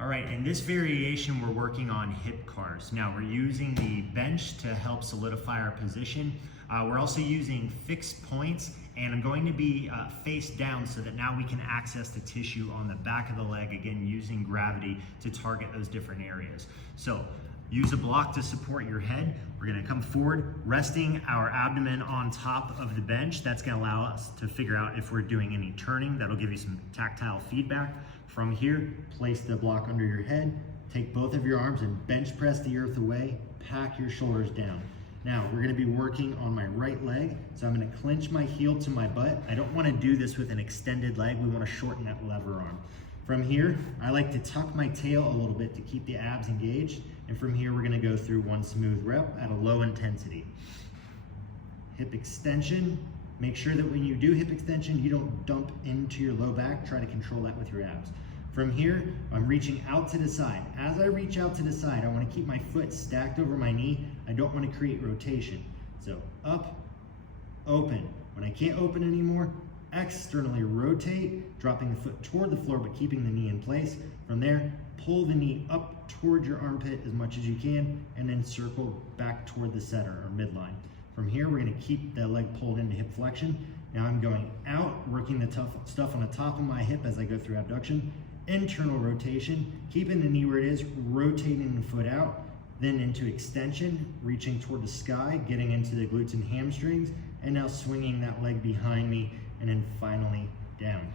All right, in this variation, we're working on hip cars. Now we're using the bench to help solidify our position. We're also using fixed points, and I'm going to be face down so that now we can access the tissue on the back of the leg, again, using gravity to target those different areas. So use a block to support your head. We're gonna come forward, resting our abdomen on top of the bench. That's gonna allow us to figure out if we're doing any turning. That'll give you some tactile feedback. From here, place the block under your head, take both of your arms and bench press the earth away, pack your shoulders down. Now, we're gonna be working on my right leg, so I'm gonna clench my heel to my butt. I don't wanna do this with an extended leg. We wanna shorten that lever arm. From here, I like to tuck my tail a little bit to keep the abs engaged. And from here, we're gonna go through one smooth rep at a low intensity. Hip extension. Make sure that when you do hip extension, you don't dump into your low back. Try to control that with your abs. From here, I'm reaching out to the side. As I reach out to the side, I wanna keep my foot stacked over my knee. I don't wanna create rotation. So up, open. When I can't open anymore, externally rotate, dropping the foot toward the floor but keeping the knee in place. From there, pull the knee up toward your armpit as much as you can and then circle back toward the center or midline. From here, we're gonna keep the leg pulled into hip flexion. Now I'm going out, working the tough stuff on the top of my hip as I go through abduction. Internal rotation, keeping the knee where it is, rotating the foot out, then into extension, reaching toward the sky, getting into the glutes and hamstrings, and now swinging that leg behind me, and then finally down.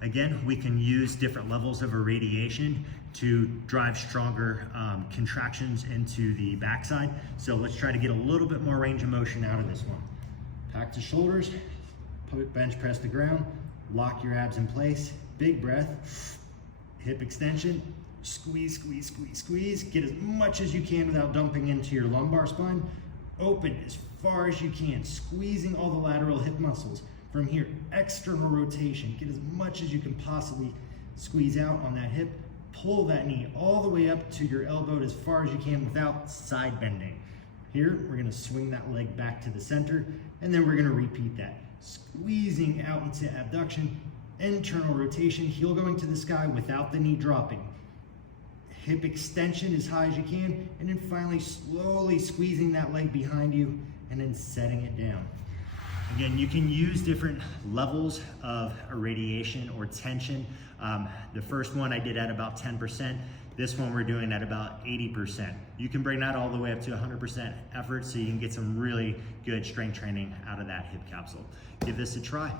Again, we can use different levels of irradiation to drive stronger contractions into the backside. So let's try to get a little bit more range of motion out of this one. Pack the shoulders, put bench press to ground, lock your abs in place, big breath, hip extension, squeeze, squeeze, squeeze, squeeze. Get as much as you can without dumping into your lumbar spine. Open as far as you can, squeezing all the lateral hip muscles. From here, external rotation. Get as much as you can possibly squeeze out on that hip. Pull that knee all the way up to your elbow as far as you can without side bending. Here, we're gonna swing that leg back to the center, and then we're gonna repeat that. Squeezing out into abduction, internal rotation, heel going to the sky without the knee dropping. Hip extension as high as you can, and then finally slowly squeezing that leg behind you, and then setting it down. Again, you can use different levels of irradiation or tension. The first one I did at about 10%. This one we're doing at about 80%. You can bring that all the way up to 100% effort so you can get some really good strength training out of that hip capsule. Give this a try.